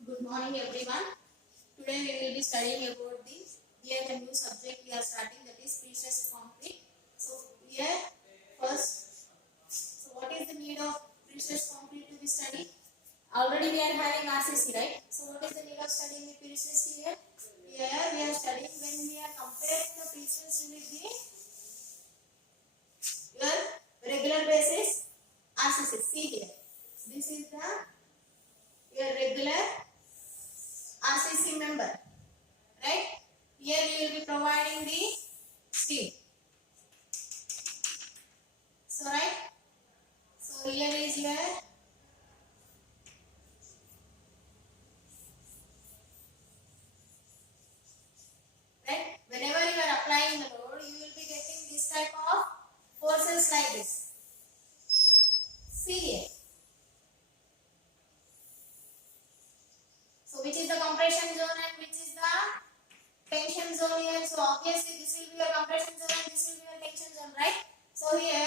Good morning, everyone. Today we will be studying about the new subject we are starting, that is pre-stressed concrete. So here first, what is the need of pre-stressed concrete to be studied? Already we are having RCC, right? So what is the need of studying the pre-stressed here? Here we are studying when we are comparing the pre-stressed with your regular basis RCC. See here, this is the your regular RCC member, right? Here we will be providing the steel. So right. So here is your right. Whenever you are applying the load, you will be getting this type of forces like this. See here. So which is the compression zone and which is the tension zone here? So obviously this will be your compression zone and this will be your tension zone, right? So here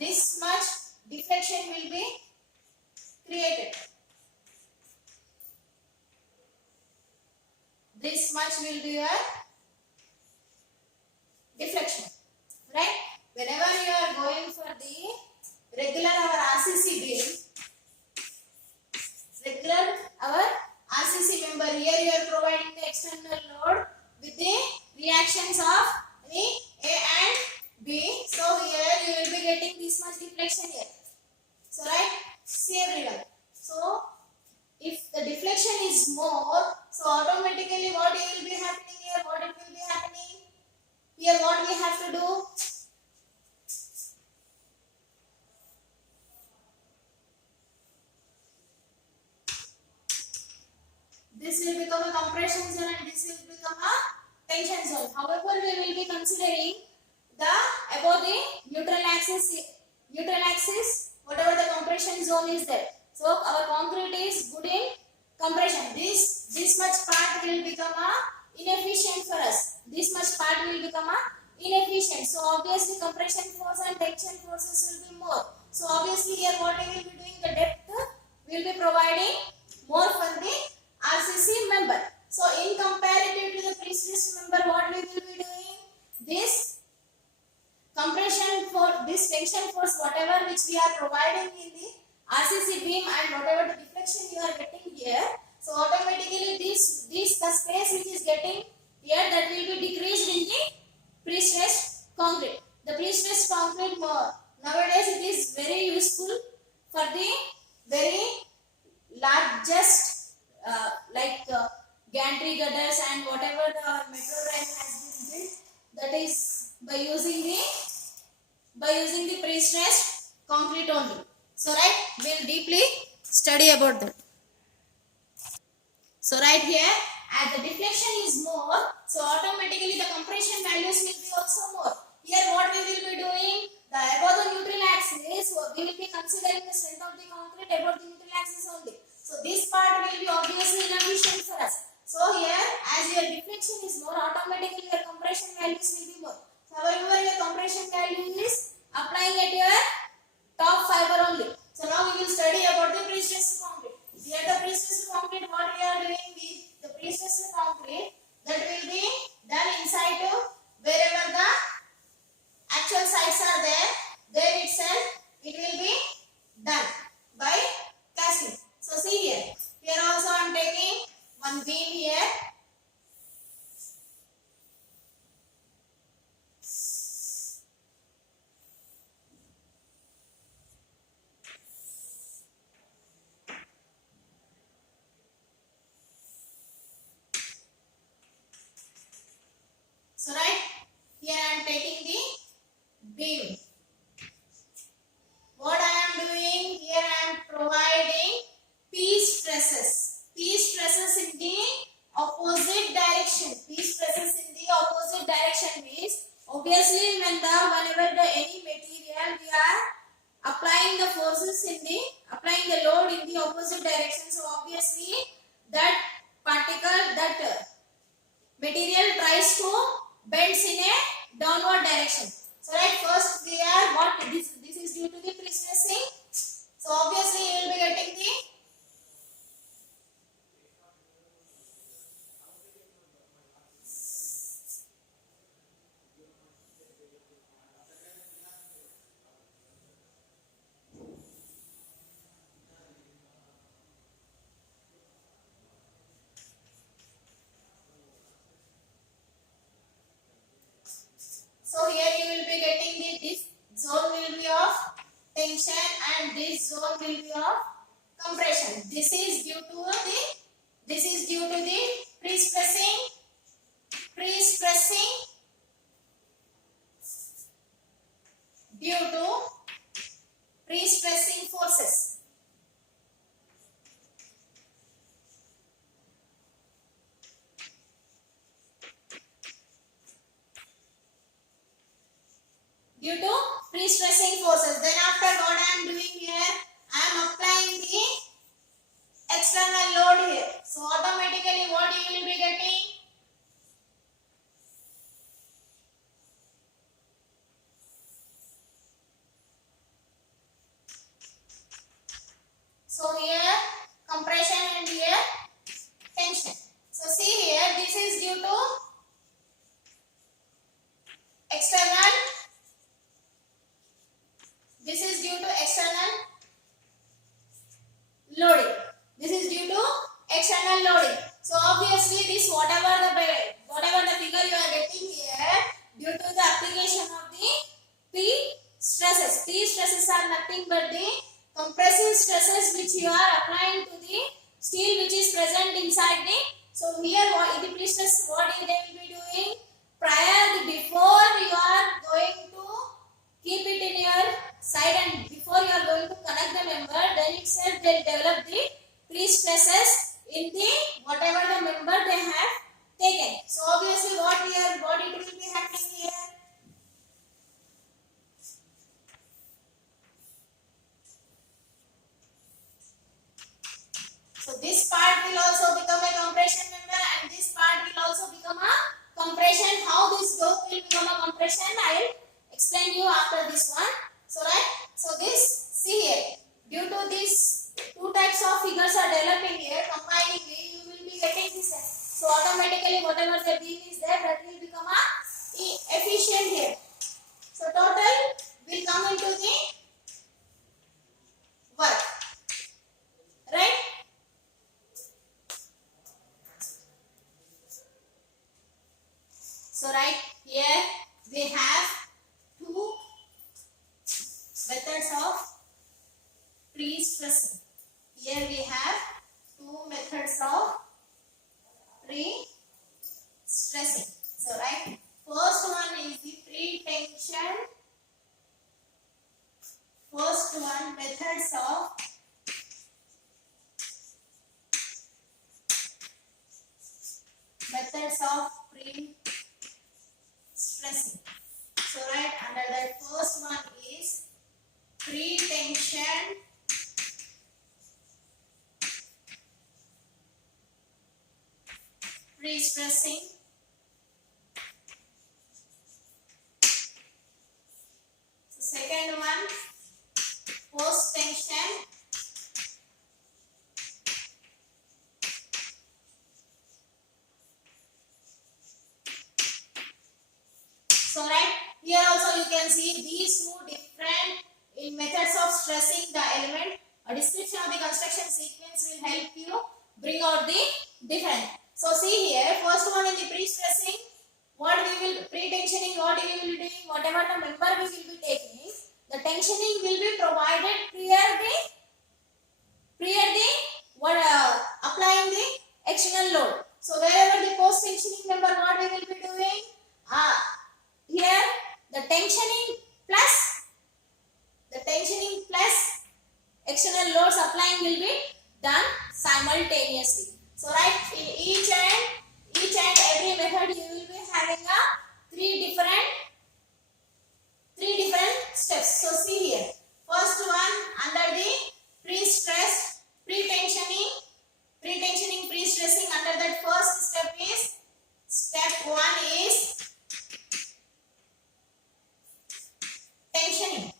this much deflection will be created. This much will be your deflection, right? Whenever you are going for the regular our RCC beam, regular our RCC member, here you are providing the external load with the reactions of the A and B. So here you will be getting this much deflection here. So right, see everyone. So if the deflection is more, so automatically what will be happening here? What it will be happening? Here what we have to do? This will become a compression zone and this will become a tension zone. However, we will be considering the above the neutral axis, whatever the compression zone is there. So our concrete is good in compression. This much part will become a inefficient for us. This much part will become a inefficient. So obviously compression force and tension forces will be more. So obviously here what we will be doing, the depth will be providing more for the RCC member. So in comparative to the pre-stressed member, what we will be doing? This compression for this tension force, whatever which we are providing in the RCC beam and whatever the deflection you are getting here, so automatically this the space which is getting here, that will be decreased in the pre-stressed concrete. The pre-stressed concrete nowadays it is very useful for the very largest gantry gutters and whatever the metro rail has been built, that is by using the pre-stressed concrete only. So right, we'll deeply study about that. So right here, as the deflection is more, so automatically the compression values will be also more. Here what we will be doing, the above the neutral axis, we will be considering the strength of the concrete above the neutral axis only. So this part will be obviously inefficient for us. So here, as your deflection is more, automatically your compression values will be more. So however your compression value is applying at your top fiber only. So now we will study about the pre-stressed concrete. Here the pre-stressed concrete, what we are doing with the pre-stressed concrete, that will be done inside to wherever the actual sites are there, there itself it will be done by So here you will be getting this zone will be of tension and this zone will be of compression. This is due to the pre-stressing due to pre-stressing forces. Due to pre-stressing forces. Then after what I am doing here, I am applying the external load here. So automatically what you will be getting? So here compression and here tension. So see here, this is due to external. This is due to external loading. This is due to external loading. So obviously this whatever the figure you are getting here, due to the application of the P-stresses. P-stresses are nothing but the compressive stresses which you are applying to the steel which is present inside the. So here what the P-stress what they will be doing before you are going to keep it in your side and before you are going to connect the member, then itself they develop the pre-stresses in the whatever the member they have taken. So obviously what it will be happening here? So this part will also become a compression member and this part will also become a compression. How this both will become a compression, I will explain you after this one. So right, so this, see here, due to these two types of figures are developing here, combining it, you will be getting this. So automatically whatever the beam is there, that will become a efficient here. So total will come into the work, right? So right here we have two methods of pre-stressing. Here we have two methods of pre-stressing. So right, first one is the pre-tension. First one, methods of pre-stressing. So right, under that first one is pre-tension pre-stressing. So second one, post-tension. So right, here also you can see these two different in methods of stressing the element. A description of the construction sequence will help you bring out the different. So see here, first one in the pre-stressing, what we will pre-tensioning, what we will be doing, whatever the member we will be taking, the tensioning will be provided prior the applying the external load. So wherever the post tensioning member, what we will be doing, here the tensioning plus external loads applying will be done simultaneously. So right, in each and every method you will be having a three different steps. So see here, first one under the pre-stress, pre-tensioning, pre-stressing. Under that first step is step 1 is tensioning.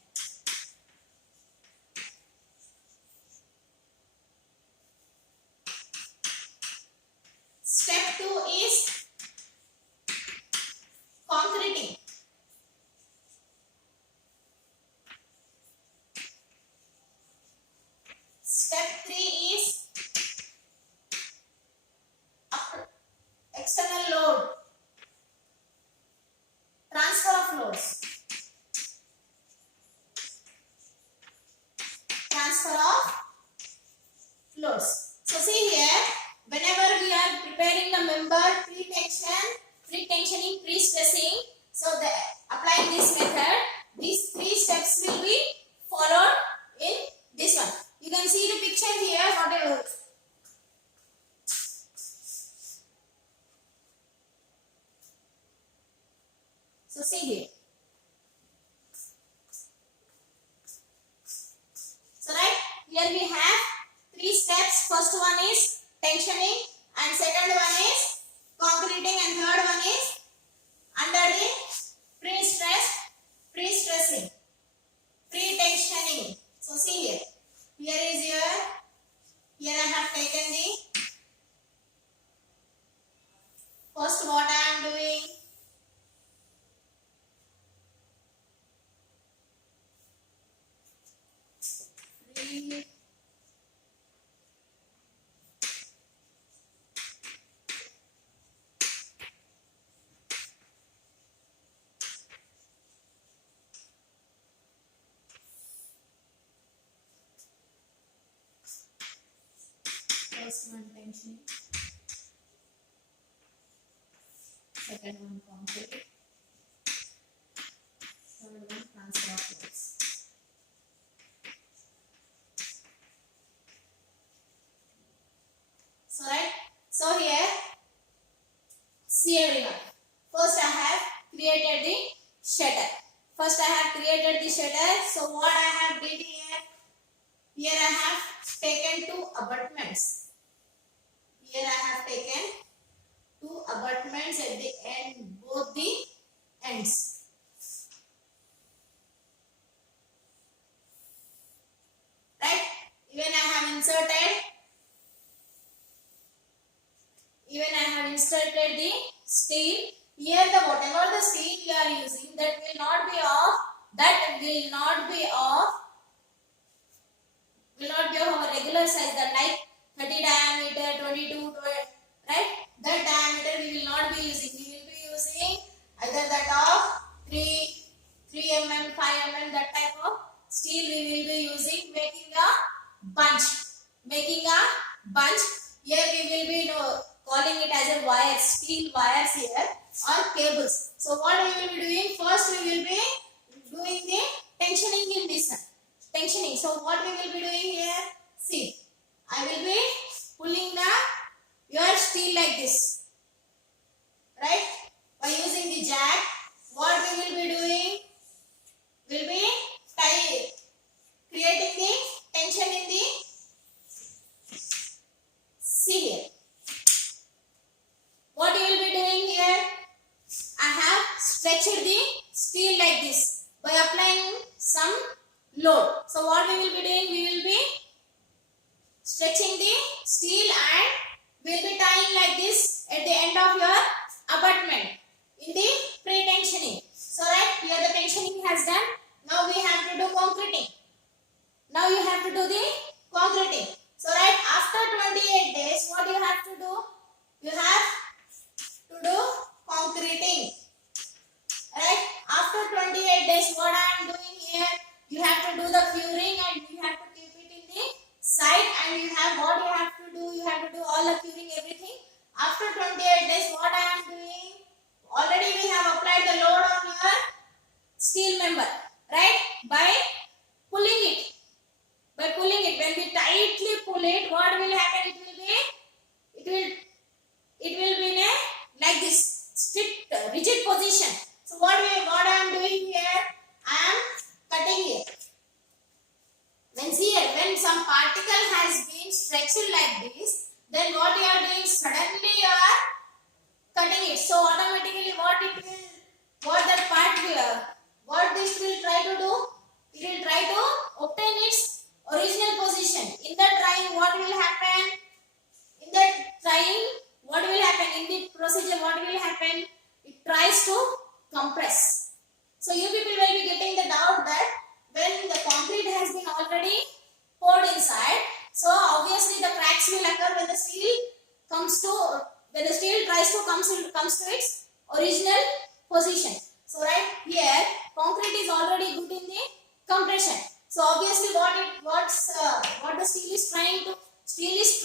Step 2 is concreting. Step 3 is external load, transfer of load. loads. So see here, whenever we are preparing the member pre-tension, pre-tensioning, pre-stressing, so applying this method, these 3 steps will be followed in this one. You can see the picture here. Whatever. So see here. So right here we have 3 steps. First one is tensioning, and second one is concreting, and third one is under the pre-stressing, pre-tensioning. So see here. Here I have taken the first what I am doing. First one tension, second one concrete, third one transfer of loads. So right, so here see everyone. First I have created the shutter. So what I have did here I have taken 2 abutments. Here I have taken 2 abutments at the end, both the ends. Right? Even I have inserted the steel. Here the whatever the steel we are using, that will not be of our regular size, that like 30 diameter, 22, right? That diameter we will not be using. We will be using either that of 3 mm, 5 mm, that type of steel we will be using, making a bunch. Here we will be calling it as a wire, steel wires here, or cables. So what we will be doing? First we will be doing the tensioning in this one. Tensioning. So what we will be doing here? See, I will be pulling your steel like this, right? By using the jack, what we will be doing? Will be creating the tension in the, see here. What you will be doing here? I have stretched the steel like this by applying some load. So what we will be doing? We will be stretching the steel and we will be tying like this at the end of your abutment in the pre-tensioning. So right here the tensioning has done. Now we have to do concreting. Now you have to do the concreting. So right after 28 days, what you have to do? You have to do concreting. Right? After 28 days, what I am doing here? You have to do the curing and you have to keep it in the side, and you have what you have to do? You have to do all the curing, everything. After 28 days, what I am doing? Already we have applied the load on your steel member, right? By pulling it. When we tightly pull it, what will happen? It will be in a like this strict, rigid position. So what I am doing here? I am cutting it. When some particle has been stretched like this, then what you are doing? Suddenly you are cutting it. So automatically what this will try to do? It will try to obtain its original position. In the drying, what will happen? In the procedure, what will happen? It tries to compress. So you people will be getting the doubt that when the concrete has been already poured inside, so obviously the cracks will occur when the steel tries to comes to its original position. So right here, concrete is already good in the compression. So obviously what the steel is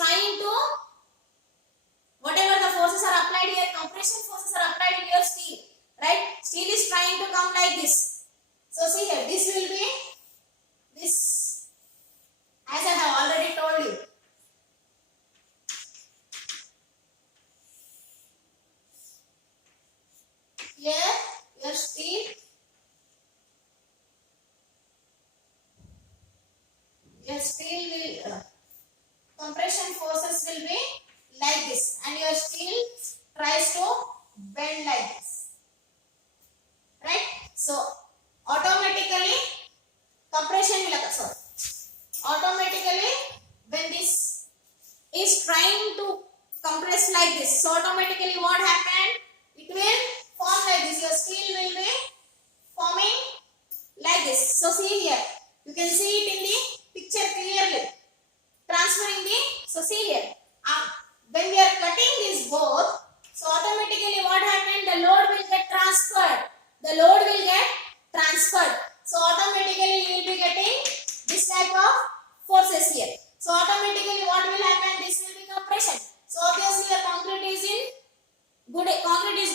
automatically what will happen? This will be compression. So obviously the concrete is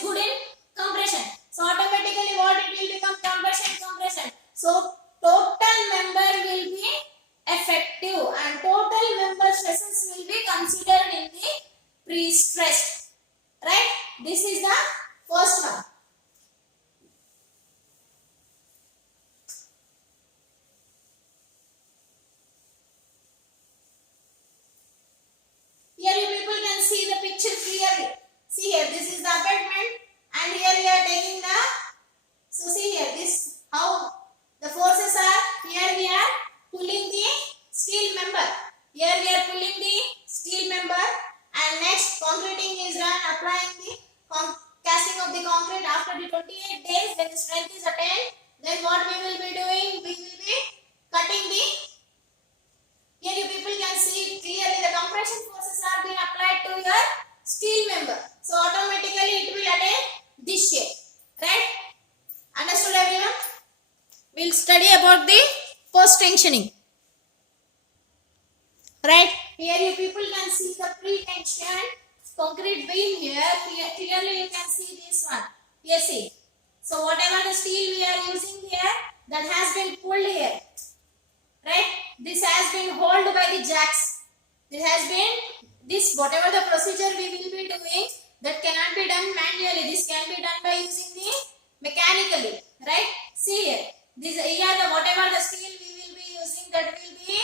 good in compression. So automatically what it will become? Compression. So total member will be effective and total member stresses will be considered in the pre-stressed. Right? This is the first one. Here you people can see the picture clearly. See here, this is the abutment and here we are taking the, so see here, this how the forces are. Here we are pulling the steel member. Here we are pulling the steel member and next concreting is done, applying the casting of the concrete after the 28 days when the strength is attained. Then what we will be doing? We will be cutting the, here you people can see clearly the compression forces are being applied to your steel member. So automatically it will attain this shape. Right? Understood everyone? We'll study about the post-tensioning. Right? Here you people can see the pre-tension concrete beam here. Clearly you can see this one. Here see. So whatever the steel we are using here, that has been pulled here. Right? This has been held by the jacks. This whatever the procedure we will be doing, that cannot be done manually. This can be done by using the mechanically. Right? See here. This here the whatever the steel we will be using, that will be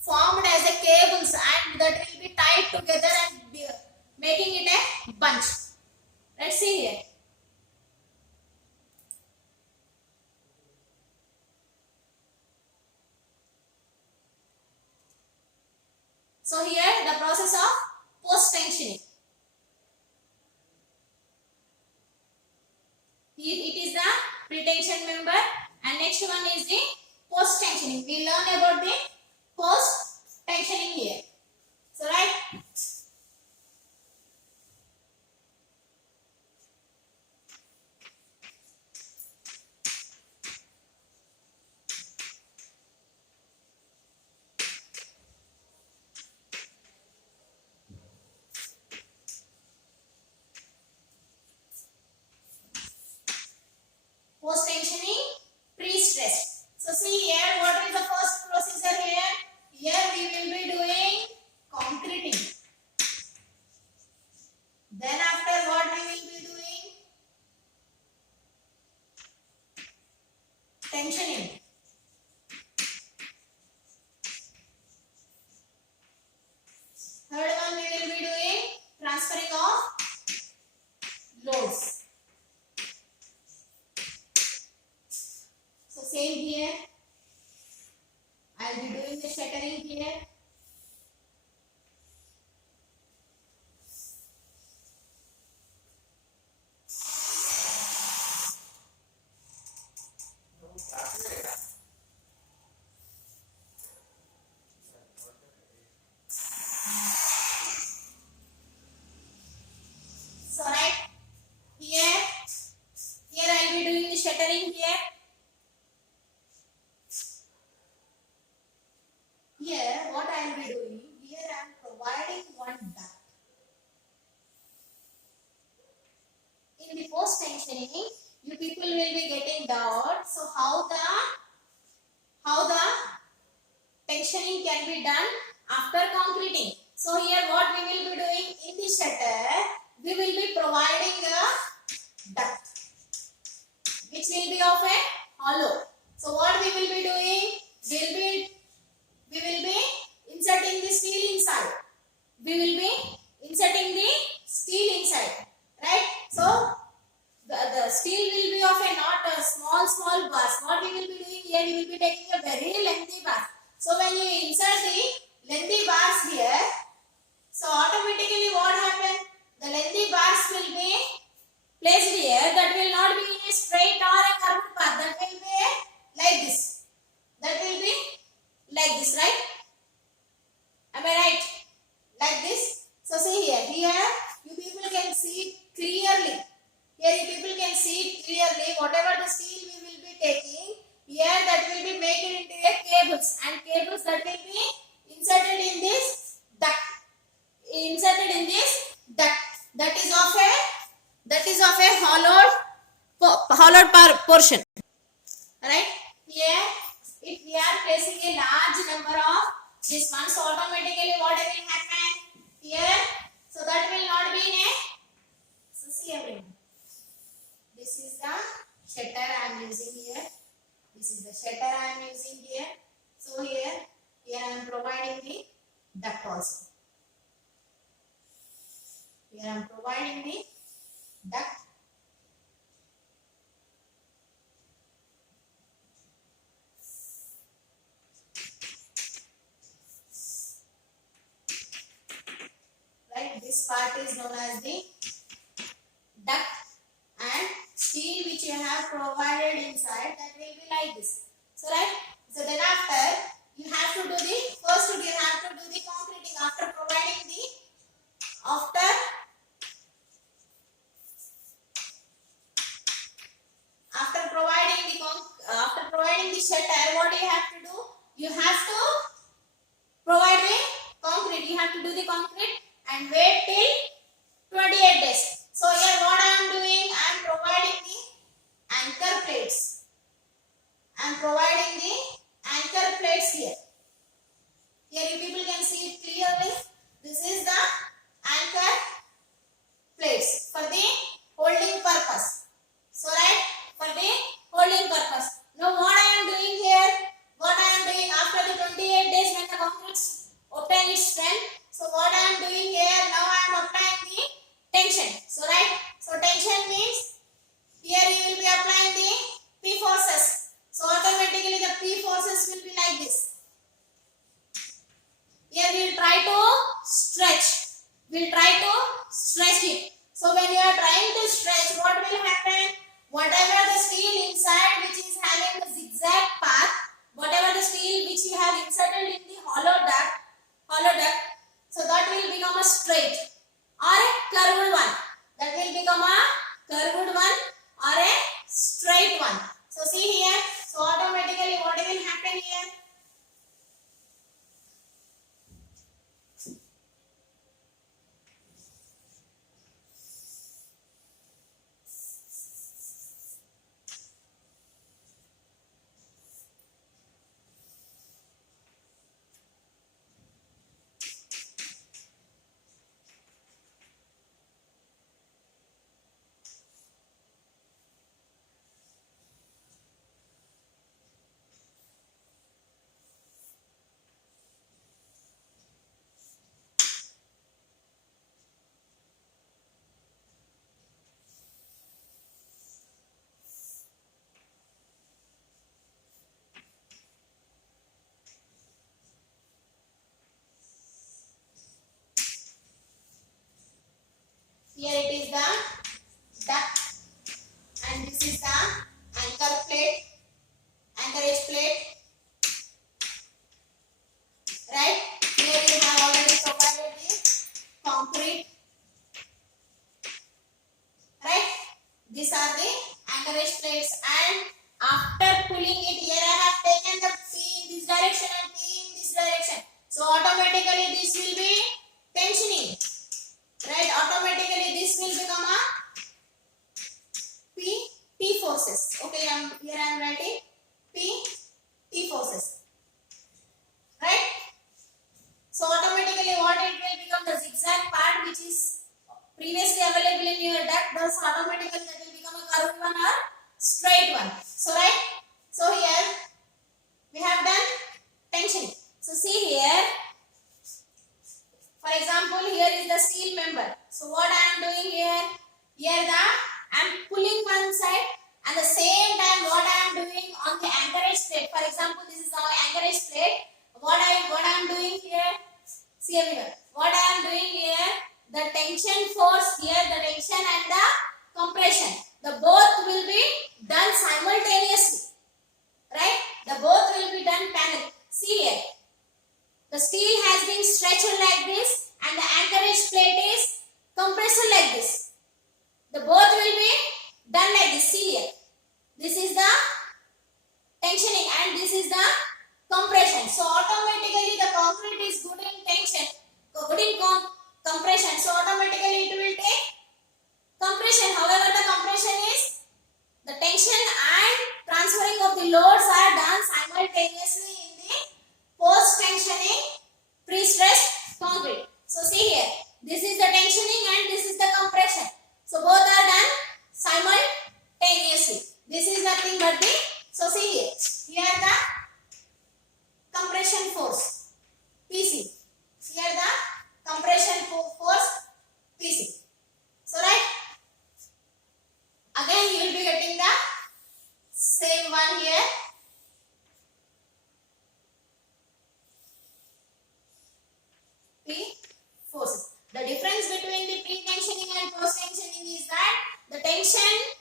formed as a cables and that will be tied together and making it a bunch. Let's see here. So here the process of post-tensioning. It is the pre-tension member and next one is the post-tensioning. We learn about the post-tensioning here. So right. Post-tensioning, pre-stress. So see here, what is the first procedure here? Here we will be doing concreting. Then after what we will be doing? Tensioning. Third one we will be doing transferring of loads. So same here. I will be doing the shuttering here. So right here I will be doing the shuttering here. Here what I will be doing, here I am providing one duct. In the post-tensioning, you people will be getting doubt. So how the tensioning can be done after concreting. So here what we will be doing in the shutter, we will be providing a duct which will be of a hollow. So what we will be doing, we will be inserting the steel inside. We will be inserting the steel inside. Right? So the steel will be of a not a small bars. What we will be doing here, we will be taking a very lengthy bar. So when you insert the lengthy bars here, so automatically what happens? The lengthy bars will be placed here. That will not be in a straight or a curved path. That will be like this. That will be like this, right? Am I right? Like this. So portion. Right? Here, if we are placing a large number of this one, so automatically what will happen here? So that will not be in a. So see everyone. This is the shutter I am using here. This is the shutter I am using here. So here I am providing the duct also. Here I am providing the duct. Right, this part is known as the duct, and steel which you have provided inside, that will be like this. So right, so then after you have to do the first you have to do the concreting after providing the after providing the shutter. What do you have to do? You have to provide the concrete. You have to do the concrete and wait till 28 days. So here what I am doing, I am providing the anchor plates. I am providing the anchor plates here. Here you people can see it clearly. This is the anchor plates for the holding purpose. So right, for the holding purpose. Now what I am doing here, what I am doing after the 28 days when the concrete obtain its strength. So what I am doing here, now I am applying the tension. So right, so tension means here you will be applying the P forces. So automatically the P forces will be like this. Here we will try to stretch. We will try to stretch it. So when you are trying to stretch, what will happen? Whatever the steel inside which is having the zigzag path, whatever the steel which you have inserted in the hollow duct, so that will become a straight or a curved one. That will become a curved one or a straight one. So see here, so automatically what will happen here? Here it is the duct and this is the anchorage plate. Right? Here you have already provided the concrete. Right? These are the anchorage plates, and after pulling it, here I have taken the P in this direction and P in this direction. So automatically this will be tensioning. Right? Automatically this will become a P forces. Okay, here I am writing P forces. Right? So automatically what it will become, the zigzag part which is previously available in your duct, thus automatically that will become a curved one or straight one. So right, so here we have done tensioning. So see here, for example, here is the steel member. So what I am doing here, I am pulling one side, and the same time what I am doing on the anchorage plate. For example, this is our anchorage plate. What I am doing here, see everyone, what I am doing here, the tension force here, the tension and the compression, the both will be done simultaneously. Right? The both will be done parallel. See here, the steel has been stretched like this and the anchorage plate is compressed like this. The both will be done like this. See here, this is the tensioning and this is the compression. So automatically the concrete is good in tension, good in compression. So automatically it will take compression. However, the compression is the tension and tension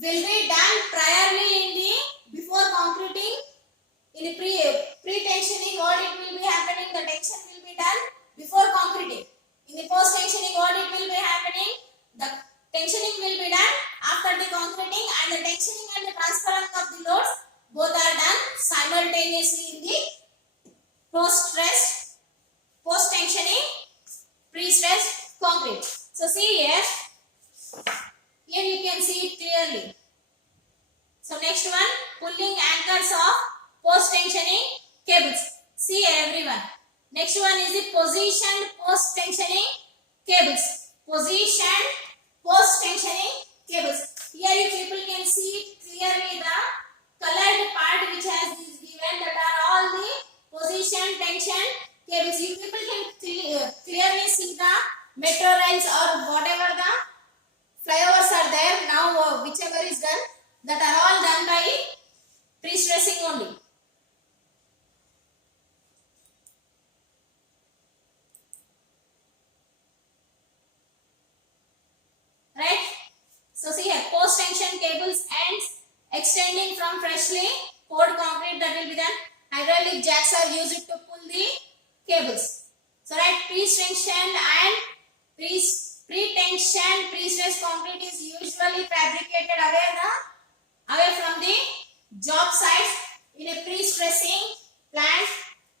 will be done priorly in the before concreting. In the pre-tensioning, what it will be happening? The tension will be done before concreting. In the post-tensioning, what it will be happening? The tensioning will be done after the concreting, and the tensioning and the transferring of the loads both are done simultaneously in the post-tensioning, pre-stress concrete. So see here you can see it clearly. So next one, pulling anchors of post-tensioning cables. See here everyone. Next one is the positioned post-tensioning cables. Positioned post-tensioning cables. Here you people can see clearly the colored part which has this given, that are all the position tension cables. You people can clearly see the metro rails or whatever the flyovers are there now, whichever is done, that are all done by pre-stressing only. Right? So see here, post-tension cables ends extending from freshly poured concrete, that will be done. Hydraulic jacks are used to pull the cables. So right, pre-tension and pre-tension pre-stress concrete is usually fabricated away from the job sites in a pre-stressing plant,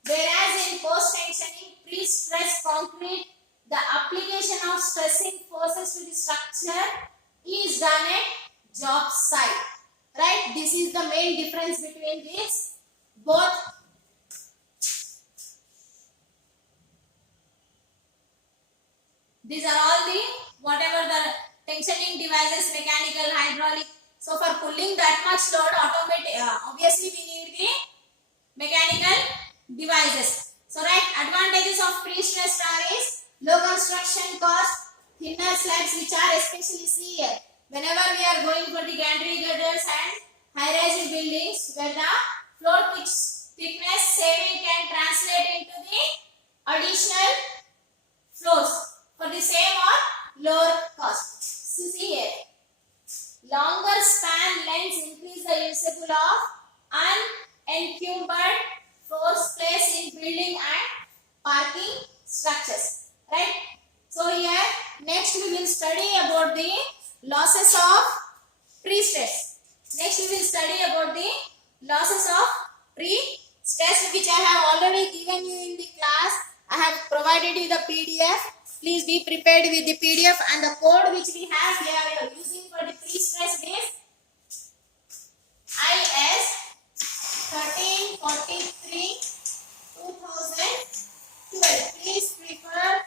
whereas in post-tensioning pre-stress concrete, the application of stressing forces to the structure is done at job site. Right? This is the main difference between these both. These are all the whatever the tensioning devices, mechanical, hydraulic. So for pulling that much load, obviously we need the mechanical devices. So right, advantages of pre-stressed is low construction cost, thinner slabs which are especially see here. Whenever we are going for the gantry girders and high-rise buildings, where the floor thickness saving can translate into the additional floors for the same or lower cost. So see here, longer span lengths increase the usable of unencumbered floor space in building and parking structures. Right? So here next we will study about the losses of pre-stress. Next we will study about the losses of pre-stress, which I have already given you in the class. I have provided you the PDF. Please be prepared with the PDF, and the code which we have here using for the pre-stress is IS 1343 2012. Please prefer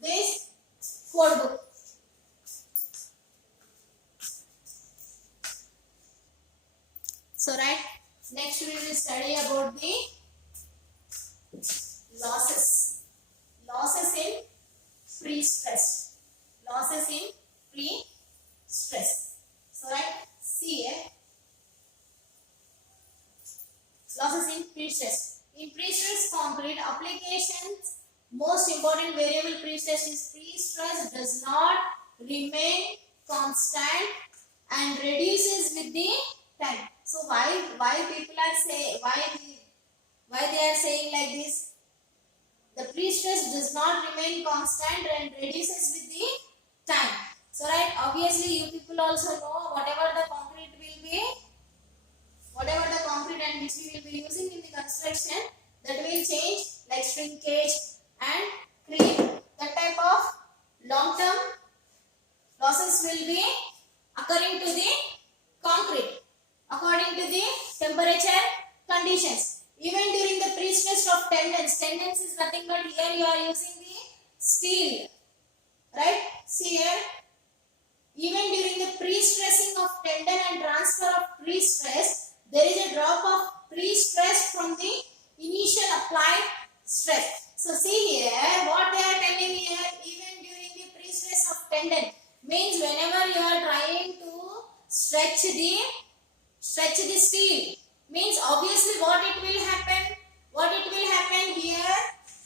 this code book. So right, next we will study about the losses in pre-stress. Losses in pre-stress. So right, see here, losses in pre-stress. In pre-stress concrete applications, most important variable pre-stress is pre-stress does not remain constant and reduces with the time. So why people are saying, why they are saying like this? The pre-stress does not remain constant and reduces with the time. So right, obviously you people also know whatever the concrete and which we will be using in the construction, that will change, like shrinkage and creep. That type of long-term losses will be occurring to the concrete according to the temperature conditions. Even during the pre-stress of tendons is nothing but here you are using the steel. Right? See here. Even during the pre-stressing of tendon and transfer of pre-stress, there is a drop of pre-stress from the initial applied stress. So see here, what they are telling here, even during the pre-stress of tendon, means whenever you are trying to stretch the steel, means obviously what it will happen here,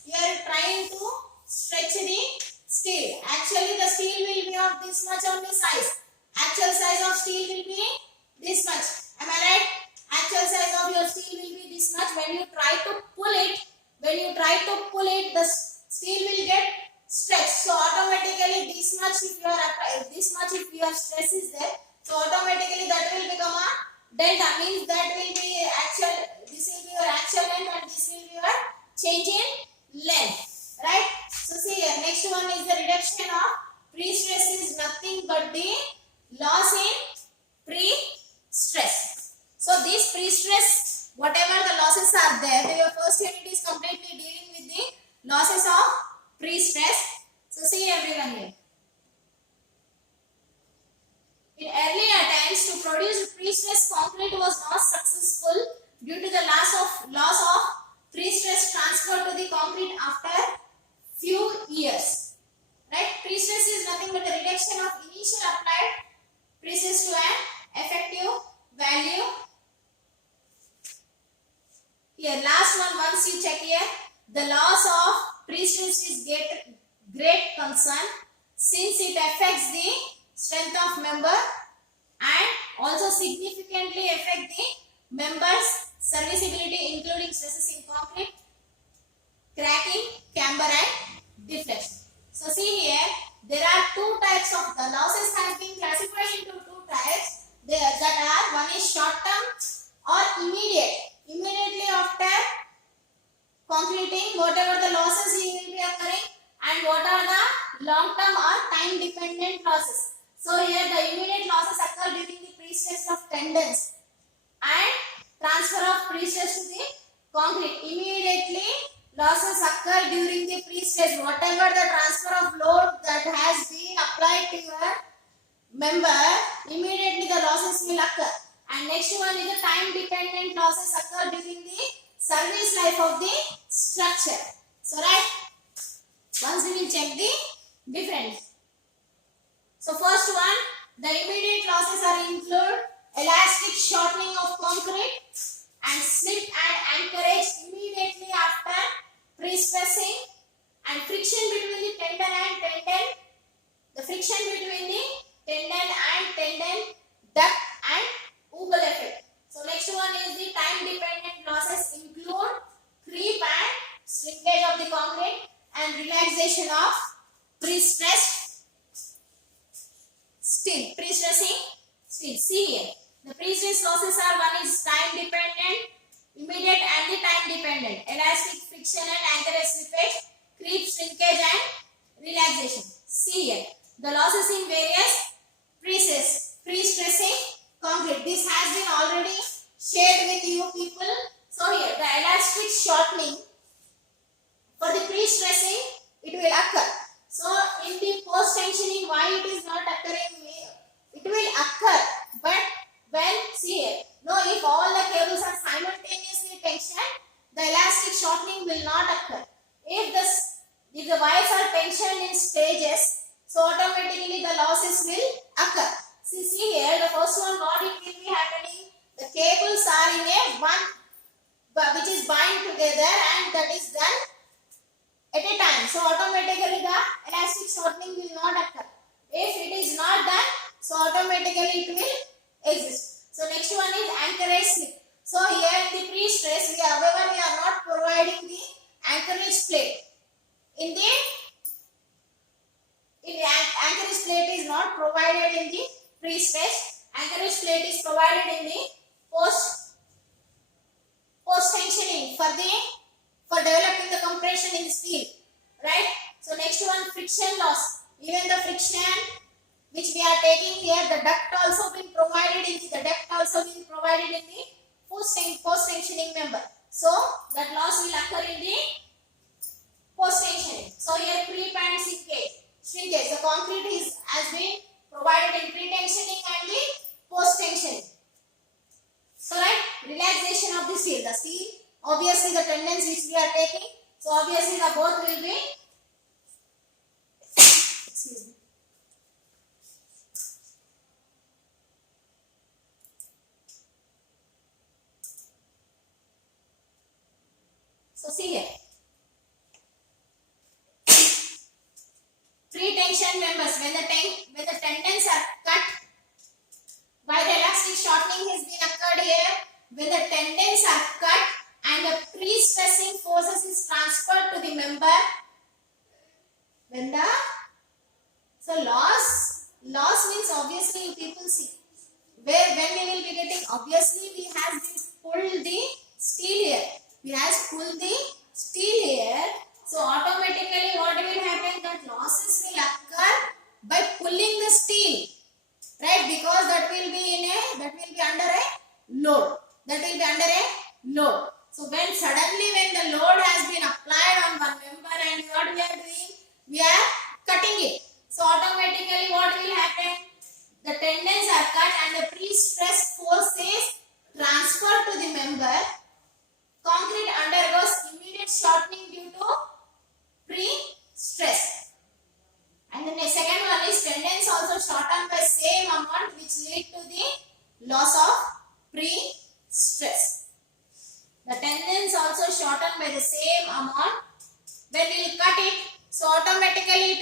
you are trying to stretch the steel. Actually the steel will be of this much only size. Actual size steel will be this much. Am I right? Actual size of your steel will be this much. When you try to pull it, the steel will get stretched. So automatically this much if your stress is there, so automatically that will become a delta. Means that will be actual. This will be your actual length and this will be your change in length. Right? So see here. Next one is the reduction of pre-stress is nothing but the loss in pre-stress. So this pre-stress, whatever the losses are there, your first unit is completely dealing with the losses of pre-stress. So see everyone here. In earlier times, to produce pre-stress concrete was not successful due to the loss of pre-stress transfer to the concrete after few years. Right? Pre-stress is nothing but the reduction of initial applied pre-stress to an effective value. Here, last one, once you check here, the loss of pre-stress is great concern since it affects the strength of member and also significantly affect the member's serviceability, including stresses in concrete, cracking, camber and deflection. So see here, there are two types of the losses has been classified into two types. That are, one is short term or immediately after concreting, whatever the losses will be occurring, and what are the long term or time dependent losses. So here the immediate losses occur during the pre-stress of tendons and transfer of pre-stress to the concrete. Immediately losses occur during the pre-stress. Whatever the transfer of load that has been applied to your member, immediately the losses will occur. And next one is the time dependent losses occur during the service life of the structure. So right, once we will check the difference. So first one, the immediate losses are include elastic shortening of concrete and slip and anchorage immediately after pre-stressing, and friction between the tendon and tendon, the friction between the tendon and tendon, duct and Ogle effect. So next one is the time dependent losses include creep and shrinkage of the concrete and relaxation of pre-stressed steel. Pre-stressing steel. See here, the pre-stress losses are, one is time dependent, immediate and the time dependent, elastic, friction and anchorage, slippage, creep, shrinkage and relaxation. See here, the losses in various pre-stressing concrete. This has been already shared with you people. So here, the elastic shortening for the pre-stressing, it will occur. So in the post-tensioning, why it is not occurring? It will occur, but when, see here, no, if all the cables are simultaneously tensioned, the elastic shortening will not occur. If the wires are tensioned in stages, so automatically the losses will occur. See here, the first one, what it will be happening? The cables are in a one, which is bind together, and that is done at a time. So automatically the elastic shortening will not occur. If it is not done, so automatically it will exist. So next one is anchorage slip. So here in the pre-stress, we are not providing the anchorage plate. In the anchorage plate is not provided in the pre-stress. Anchorage plate is provided in the post-tensioning for developing the compression in steel. Right? So next one, friction loss. Even the friction which we are taking here, the duct also been provided in the post-tensioning member. So that loss will occur in the post-tensioning. So here creep and shrinkage. The concrete has been provided in pre-tensioning and the post-tensioning. So right, relaxation of the steel. The steel, obviously the tendons which we are taking, so obviously the both will be excuse me. So see here, pre-tension members, when the tendons are cut, see, people see. Where when we will be getting, obviously we have pulled the steel here. We have pulled the steel here. So automatically what will happen? That losses will occur by pulling the steel. Right? Because that will be under a load. That will be under a load. So when suddenly when the load has been applied on one member, and what we are doing? We are cutting it. So automatically what will happen? The tendons are cut and the pre-stress force is transferred to the member. Concrete undergoes immediate shortening due to pre-stress. And then the second one is tendons also shorten by same amount, which lead to the loss of pre-stress. The tendons also shorten by the same amount. When we will cut it, so automatically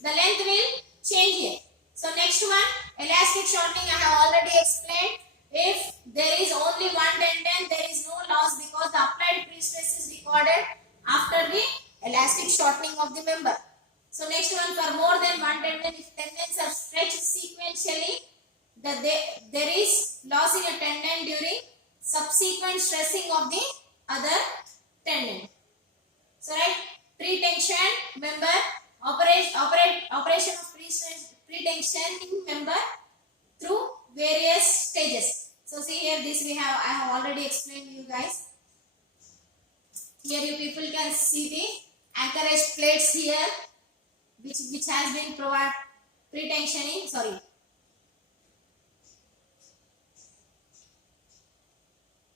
the length will change here. So next one, elastic shortening, I have already explained. If there is only one tendon, there is no loss because the applied pre-stress is recorded after the elastic shortening of the member. So next one, for more than one tendon, if tendons are stretched sequentially, there is loss in a tendon during subsequent stressing of the other tendon. So right, pre-tension member, operation of pre-tensioning member through various stages. So see here, this I have already explained you guys. Here you people can see the anchorage plates here, which has been provided pre-tensioning. Sorry.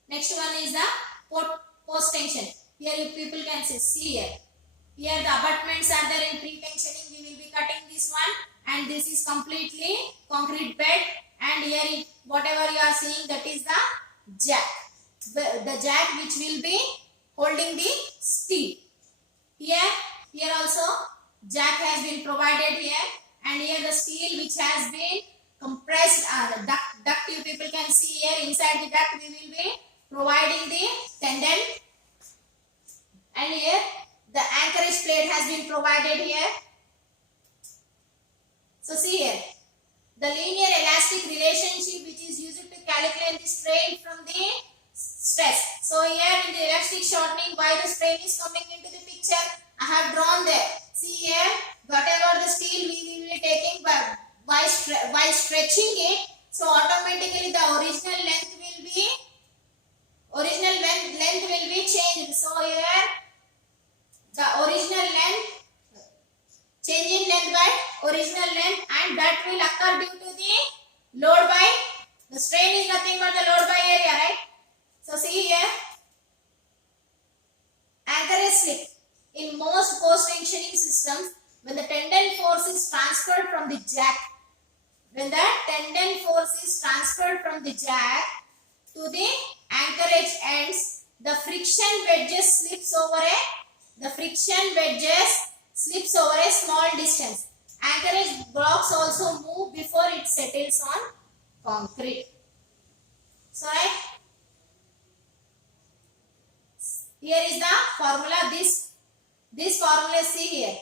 Next one is the post-tension. Here you people can see here. Here the abutments are there in pre-tensioning. We will be cutting this one, and this is completely concrete bed. And here whatever you are seeing, that is the jack. The jack which will be holding the steel. Here also jack has been provided here, and here the steel which has been compressed. Duct you people can see here. Inside the duct we will be providing the tendon, and here the anchorage plate has been provided here. So see here, the linear elastic relationship which is used to calculate the strain from the stress. So here in the elastic shortening, why the strain is coming into the picture, I have drawn there. See here, whatever the steel we will be taking by stretching it, so automatically the original length will be changed. So here the original length, change in length by original length, and that will occur due to the load by, the strain is nothing but the load by area, right? So see here, anchorage slip. In most post-tensioning systems, when the tendon force is transferred from the jack, to the anchorage ends, the friction wedges slips over a small distance. Anchorage blocks also move before it settles on concrete. So right, here is the formula. This formula, see here.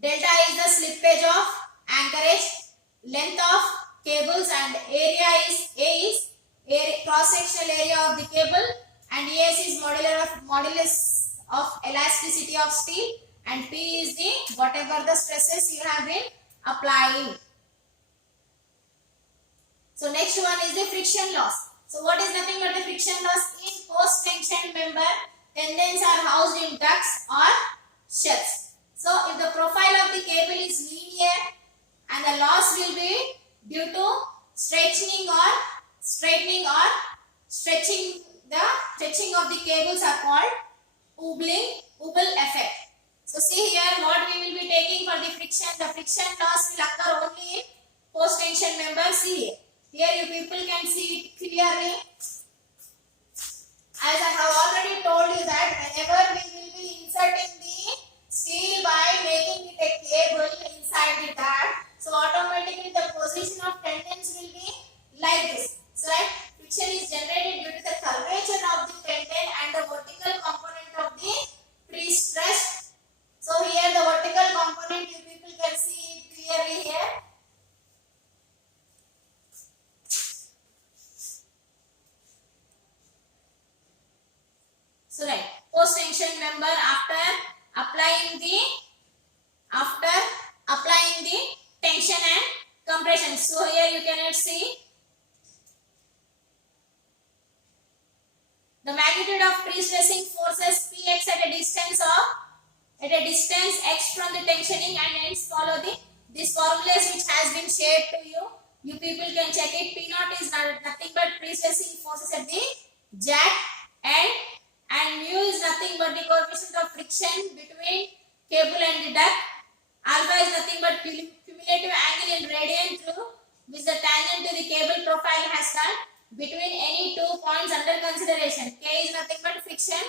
Delta is the slippage of anchorage, length of cables, and area is A is cross-sectional area of the cable, and ES is modulus of elasticity of steel, and P is the whatever the stresses you have been applying. So next one is the friction loss. So what is nothing but the friction loss? In post-tension member, tendons are housed in ducts or shelves. So if the profile of the cable is linear, and the loss will be due to stretching or straightening or stretching, the stretching of the cables are called Hubble effect. So see here, what we will be taking for the friction loss will occur only in post-tension member. See here you people can see it clearly. As I have already told you that whenever we will be inserting the steel by making it a cable inside the duct, so automatically the position of tendons will be like this. So right, friction is generated due to the curvature of the tendon and the vertical component of the pre-stress. So here the vertical component you people can see it clearly here. units, see. The magnitude of pre-stressing forces Px at a distance x from the tensioning, and hence follow this formulas which has been shared to you. You people can check it. P naught is nothing but pre-stressing forces at the jack end, and mu is nothing but the coefficient of friction between cable and the duct. Alpha is nothing but cumulative angle in radian through which the tangent to the cable profile has done between any 2 points under consideration. K is nothing but friction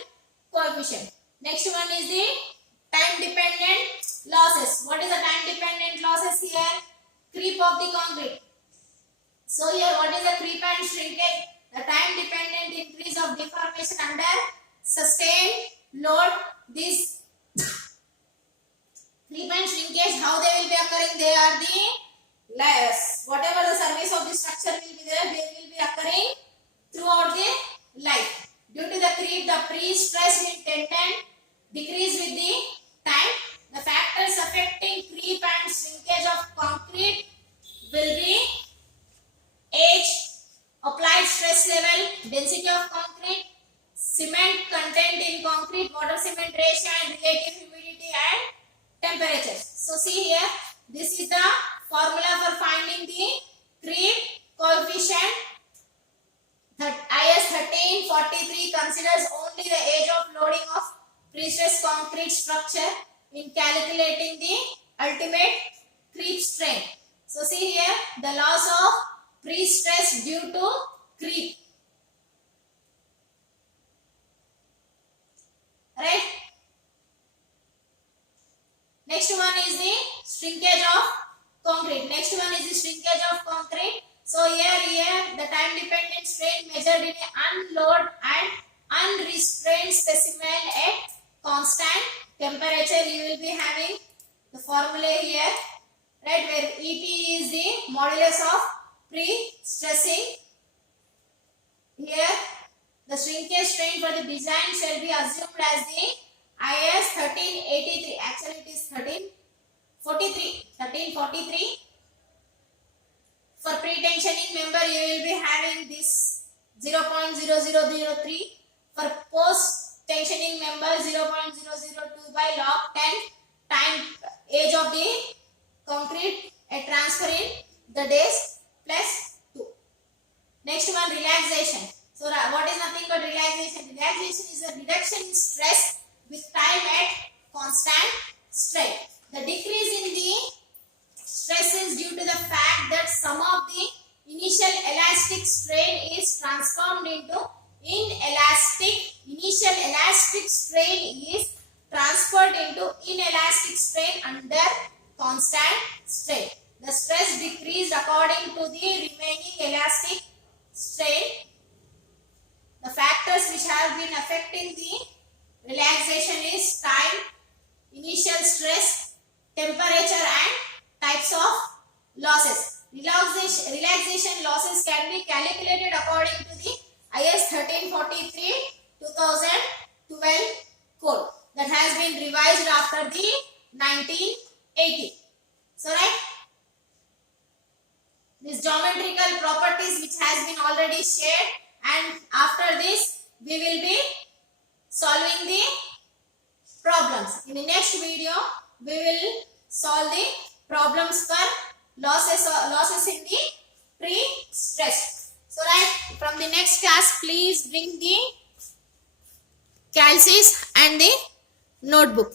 coefficient. Next one is the time dependent losses. What is the time dependent losses here? Creep of the concrete. So here what is the creep and shrinkage? The time dependent increase of deformation under sustained load. This creep and shrinkage, how they will be occurring? They are the layers. Whatever the surface of the structure will be there, they will be occurring throughout the life. Due to the creep, the pre-stress will tend decrease with the time. The factors affecting creep and shrinkage of concrete will be age, applied stress level, density of concrete, cement content in concrete, water cement ratio, and relative humidity and temperature. So see here, this is the formula for finding the creep coefficient. IS 1343 considers only the age of loading of pre-stressed concrete structure in calculating the ultimate creep strain. So see here, the loss of pre-stress due to creep. Right? Next one is the shrinkage of concrete. Next one is the shrinkage of concrete. So here the time dependent strain measured in a unload and unrestrained specimen at constant temperature. You will be having the formula here, right, where EP is the modulus of pre-stressing. Here the shrinkage strain for the design shall be assumed as the IS 1383. Actually it is 1343. For pre-tensioning member, you will be having this 0.0003. For post-tensioning member, 0.002 by log 10 time age of the concrete at transfer in the days plus 2. Next one, relaxation. So what is nothing but relaxation? Relaxation is a reduction in stress with time at constant strain. The decrease in the stress is due to the fact that some of the initial elastic strain is transformed into inelastic. Initial elastic strain is transferred into inelastic strain under constant strain. The stress decreased according to the remaining elastic strain. The factors which have been affecting the relaxation is time, initial stress, temperature, and types of losses. Relaxation losses can be calculated according to the IS 1343-2012 code that has been revised after the 1980. So right, these geometrical properties which has been already shared, and after this we will be solving the problems. In the next video we will solve the problems for losses in the pre-stress. So right, from the next class please bring the calces and the notebook.